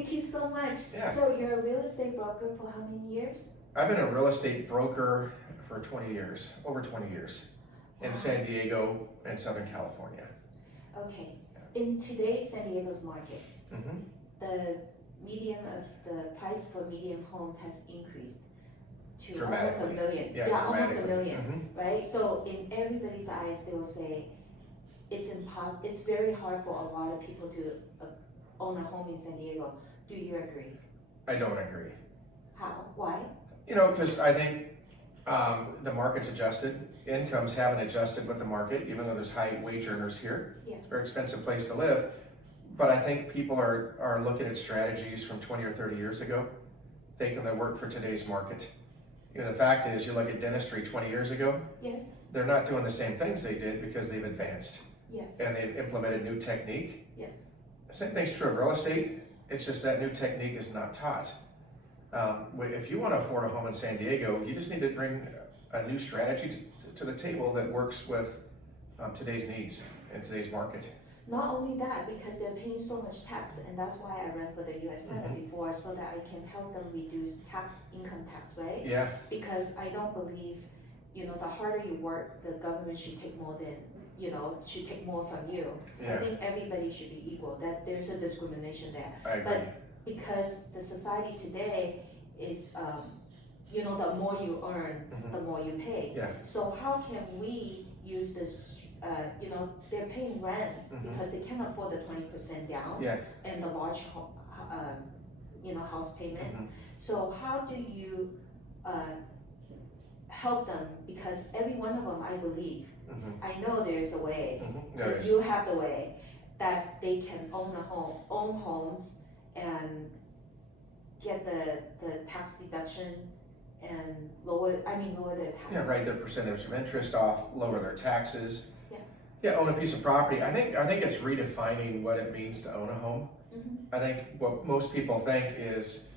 Thank you so much. Yeah. So you're a real estate broker for how many years? I've been a real estate broker for 20 years, over 20 years, in Wow. San Diego and Southern California. Okay. In today's San Diego's market, Mm-hmm. the median of the price for median home has increased to almost Dramatically. $1 million. Yeah, Almost $1 dramatically. million, right? So in everybody's eyes, they will say it's very hard for a lot of people to own a home in San Diego. Do you agree? I don't agree. How? Why? You know, because I think the market's adjusted. Incomes haven't adjusted with the market, even though there's high wage earners here. Yes. It's a very expensive place to live. But I think people are looking at strategies from 20 or 30 years ago, thinking they work for today's market. You know, the fact is, you look at dentistry 20 years ago, Yes. they're not doing the same things they did because they've advanced Yes. and they've implemented new technique. Yes. The same thing's true of real estate. It's just that new technique is not taught. If you want to afford a home in San Diego, you just need to bring a new strategy to the table that works with today's needs and today's market. Not only that, because they're paying so much tax, and that's why I ran for the U.S. Senate before, so that I can help them reduce income tax, right? Yeah, Because I don't believe, the harder you work, the government should take more than, should take more from you. I yeah, think everybody should be equal, that there's a discrimination there. I agree. But because the society today is, the more you earn, the more you pay. Yeah. So how can we use this, they're paying rent because they can't afford the 20% down Yeah. and the large, house payment. So how do you help them? Because every one of them, I believe, I know there's a way, There and is. you have the way, that they can own homes and get the tax deduction and lower their taxes. Yeah, write their percentage of interest off, lower their taxes. Yeah. Yeah, own a piece of property. I think it's redefining what it means to own a home. I think what most people think is,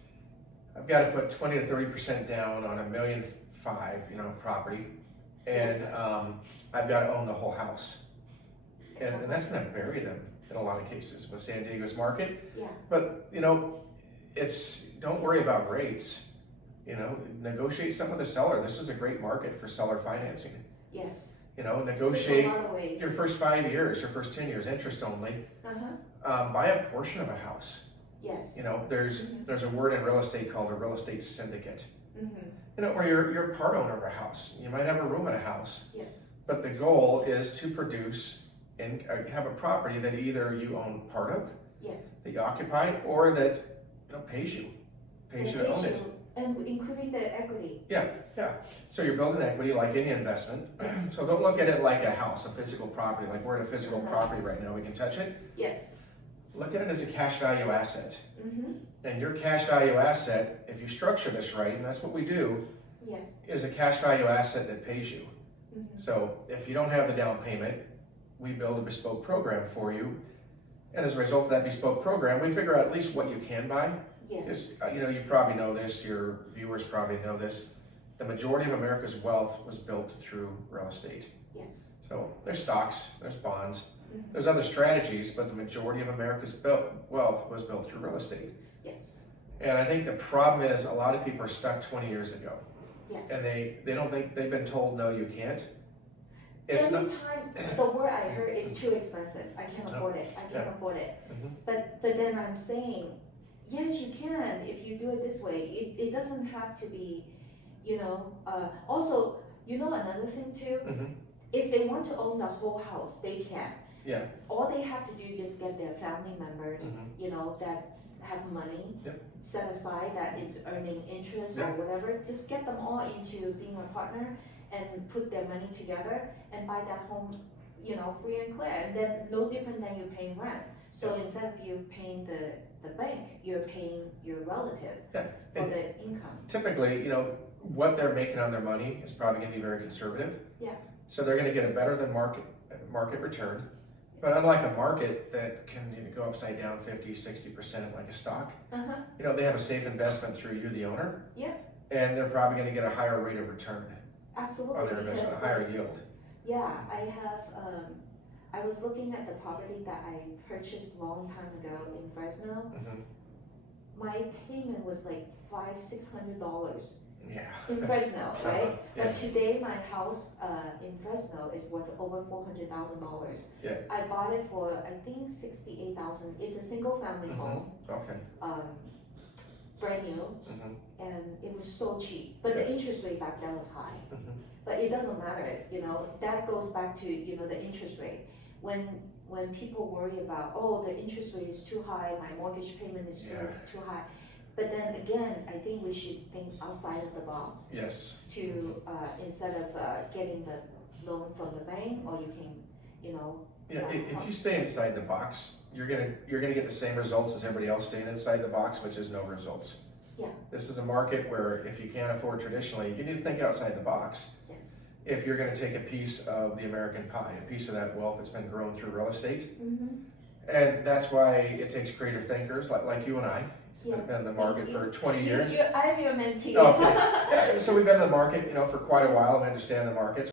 I've got to put 20 to 30% down on $1.5 million, property, and Yes. I've got to own the whole house, and that's going to bury them in a lot of cases with San Diego's market. Yeah. But don't worry about rates. Negotiate some with the seller. This is a great market for seller financing. Yes. Negotiate There's a lot of ways. your first 5 years, your first 10 years, interest only. Buy a portion of a house. Yes. There's a word in real estate called a real estate syndicate. Mm-hmm. Where you're part owner of a house. You might have a room in a house, Yes. but the goal is to produce and have a property that either you own part of, Yes. that you occupy, or that pays you to own it. And including the equity. Yeah. So you're building equity like any investment. So don't look at it like a house, a physical property. Like we're at a physical property right now, we can touch it. Yes. Look at it as a cash value asset. Mm-hmm. And your cash value asset, if you structure this right, and that's what we do, Yes. is a cash value asset that pays you. Mm-hmm. So if you don't have the down payment, we build a bespoke program for you. And as a result of that bespoke program, we figure out at least what you can buy. Yes. You probably know this, your viewers probably know this. The majority of America's wealth was built through real estate. Yes. So there's stocks, there's bonds, Mhm. there's other strategies, but the majority of America's wealth was built through real estate. Yes. And I think the problem is a lot of people are stuck 20 years ago. Yes. And they don't think, they've been told, no, you can't. It's Every not, time the word I heard is too expensive. I can't No. afford it. I can't Yeah. afford it. Mhm. But then I'm saying, yes, you can if you do it this way. It doesn't have to be, Also, another thing too. Mhm. If they want to own the whole house, they can. Yeah. All they have to do is just get their family members, Mhm. that have money Yep. set aside that is earning interest Yeah. or whatever. Just get them all into being a partner and put their money together and buy that home, free and clear. And then no different than you paying rent. So instead of you paying the bank, you're paying your relative Yeah. for And the income. typically, what they're making on their money is probably going to be very conservative. Yeah. So they're going to get a better than market return. But unlike a market that can go upside down 50, 60% like a stock, they have a safe investment through you, the owner. Yeah. And they're probably going to get a higher rate of return Absolutely. on their investment, a Because higher yield. yeah, I have, I was looking at the property that I purchased long time ago in Fresno. Mhm. my payment was like $500-600 Yeah. in Fresno, right? Yeah. But today my house in Fresno is worth over $400,000. Yeah. I bought it for I think 68,000. It's a single family home, Okay. brand new, Mhm. and it was so cheap. But the interest rate back then was high. Mhm. But it doesn't matter, you know. That goes back to the interest rate. When people worry about, oh, the interest rate is too high, my mortgage payment is too high. But then again, I think we should think outside of the box Yes. to instead of getting the loan from the bank, or you can, Yeah, if you stay inside the box, you're gonna get the same results as everybody else staying inside the box, which is no results. Yeah. This is a market where if you can't afford traditionally, you need to think outside the box. yes. If you're gonna take a piece of the American pie, a piece of that wealth that's been grown through real estate. Mm-hmm. And that's why it takes creative thinkers like you and I, Yes. been in the market for 20 years. I'm your mentee. Okay. Yeah, so we've been in the market, for quite a while, and we understand the markets.